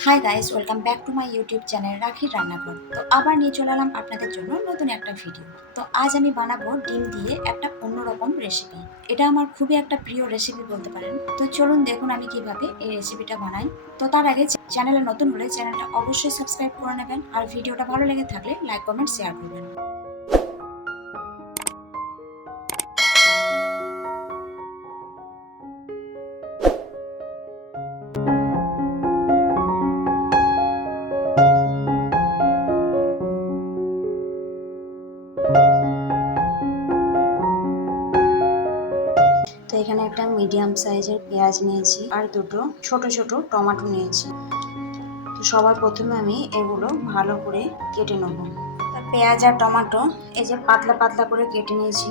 Hi guys welcome back to my YouTube channel রাখির রান্নাঘর তো আবার নিয়ে চলে এলাম আপনাদের জন্য নতুন একটা ভিডিও তো আজ আমি বানাবো ডিম দিয়ে একটা অন্যরকম রেসিপি এটা আমার খুবই একটা প্রিয় রেসিপি বলতে পারেন। তো চলুন দেখুন আমি কীভাবে এই রেসিপিটা বানাই। তো তার আগে চ্যানেলে নতুন হলে চ্যানেলটা অবশ্যই সাবস্ক্রাইব করে নেবেন। আর ভিডিওটা ভালো লেগে থাকলে লাইক কমেন্ট শেয়ার করবেন। এখানে একটা মিডিয়াম সাইজের পেঁয়াজ নিয়েছি আর দুটো ছোট ছোট টমাটো নিয়েছি। তো সবার প্রথমে আমি এগুলো ভালো করে কেটে নেব। পেঁয়াজ আর টমাটো এই যে পাতলা পাতলা করে কেটে নিয়েছি।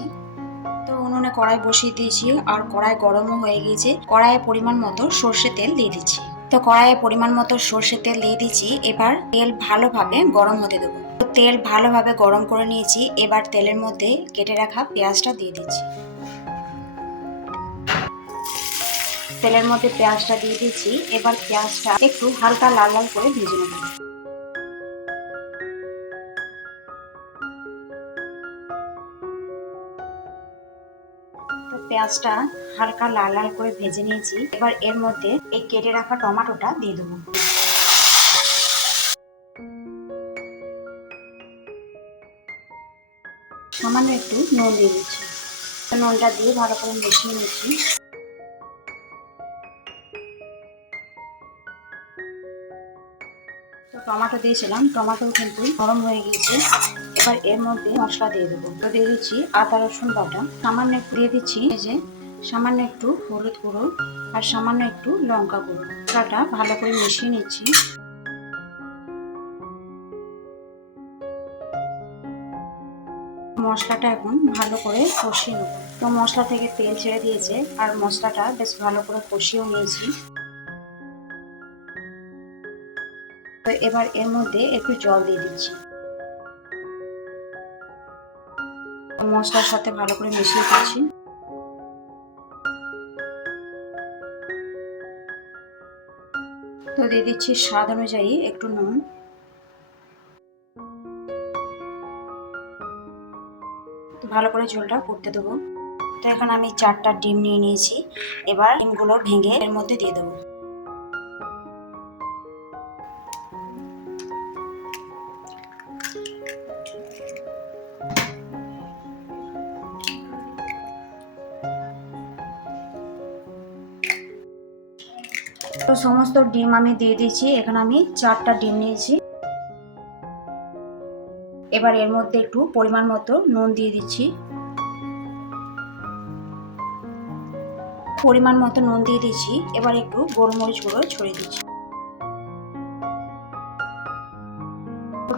তো উনুনে কড়াই বসিয়ে দিয়েছি আর কড়াই গরমও হয়ে গিয়েছে। কড়াইয়ে পরিমাণ মতো সর্ষে তেল দিয়ে দিচ্ছি। তো কড়াইয়ে পরিমাণ মতো সর্ষে তেল দিয়ে দিচ্ছি। এবার তেল ভালোভাবে গরম হতে দেবো। তেল ভালোভাবে গরম করে নিয়েছি। এবার তেলের মধ্যে কেটে রাখা পেঁয়াজটা দিয়ে দিচ্ছি। তেলের মধ্যে পেঁয়াজটা দিয়ে দিচ্ছি এবার পেঁয়াজটা একটু হালকা লাল লাল করে ভেজে নেব। পেঁয়াজটা হালকা লাল লাল করে ভেজে নিয়েছি। এবার এর মধ্যে এই কেটে রাখা টমেটোটা দিয়ে দেবো। সামান্য একটু নুন দিয়ে দিচ্ছি। নুনটা দিয়ে ভালো করে মিশিয়ে নিচ্ছি। তো টমেটো দিয়েছিলাম। টমেটো কিন্তু গরম হয়ে গিয়েছে। এবার এর মধ্যে মশলা দিয়ে দেবো। তো দিয়ে দিচ্ছি আদা, রসুন, বাটা। সামান্য একটু দিয়ে দিচ্ছি এই যে, সামান্য একটু হলুদ গুঁড়ো আর সামান্য একটু লঙ্কা গুঁড়ো। মশলাটা ভালো করে মিশিয়ে নিচ্ছি। মশলাটা এখন ভালো করে কষিয়ে নেব। তো মশলা থেকে তেল ছেড়ে দিয়েছে আর মশলাটা বেশ ভালো করে কষিয়েও নিয়েছি। তো এবার এর মধ্যে একটু জল দিয়ে দিচ্ছি। মশলার সাথে ভালো করে মিশিয়ে দিচ্ছি। তো দিয়ে দিচ্ছি স্বাদ অনুযায়ী একটু নুন। ভালো করে ঝোলটা করতে দেবো। তো এখন আমি চারটা ডিম নিয়ে নিয়েছি। এবার ডিমগুলো ভেঙে এর মধ্যে দিয়ে দেবো। তো সমস্ত ডিম আমি দিয়ে দিয়েছি। এখানে আমি চারটা ডিম নিয়েছি। এবার এর মধ্যে একটু পরিমাণ মতো নুন দিয়ে দিচ্ছি। পরিমাণ মতো নুন দিয়ে দিচ্ছি। এবার একটু গোলমরিচ গুঁড়ো ছড়িয়ে দিচ্ছি।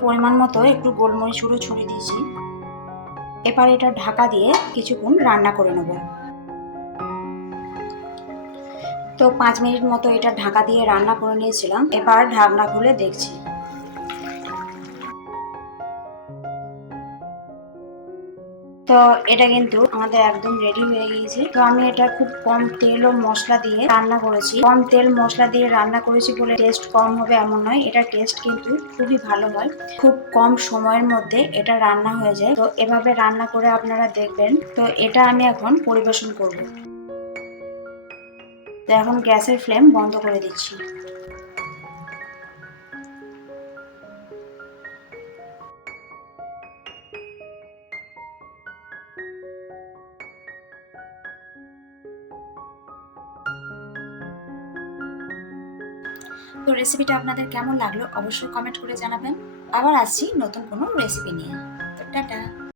পরিমাণ মতো একটু গোলমরিচ গুঁড়ো ছড়িয়ে দিয়েছি এবার এটা ঢাকা দিয়ে কিছুক্ষণ রান্না করে নেব। তো পাঁচ মিনিট মতো এটা ঢাকা দিয়ে রান্না করে নিয়েছিলাম। এবার ঢাকনা খুলে দেখছি। তো এটা কিন্তু আমাদের একদম রেডি হয়ে গিয়েছে। তো আমি এটা খুব কম তেল ও মশলা দিয়ে রান্না করেছি। কম তেল মশলা দিয়ে রান্না করেছি বলে টেস্ট কম হবে এমন নয়। এটা টেস্ট কিন্তু খুবই ভালো হয়। খুব কম সময়ের মধ্যে এটা রান্না হয়ে যায়। তো এভাবে রান্না করে আপনারা দেখবেন। তো এটা আমি এখন পরিবেশন করব। তো এখন গ্যাসের ফ্লেম বন্ধ করে দিচ্ছি। তো রেসিপিটা আপনাদের কেমন লাগল অবশ্যই কমেন্ট করে জানাবেন। আবার আসছি নতুন কোনো রেসিপি নিয়ে। তো টাটা।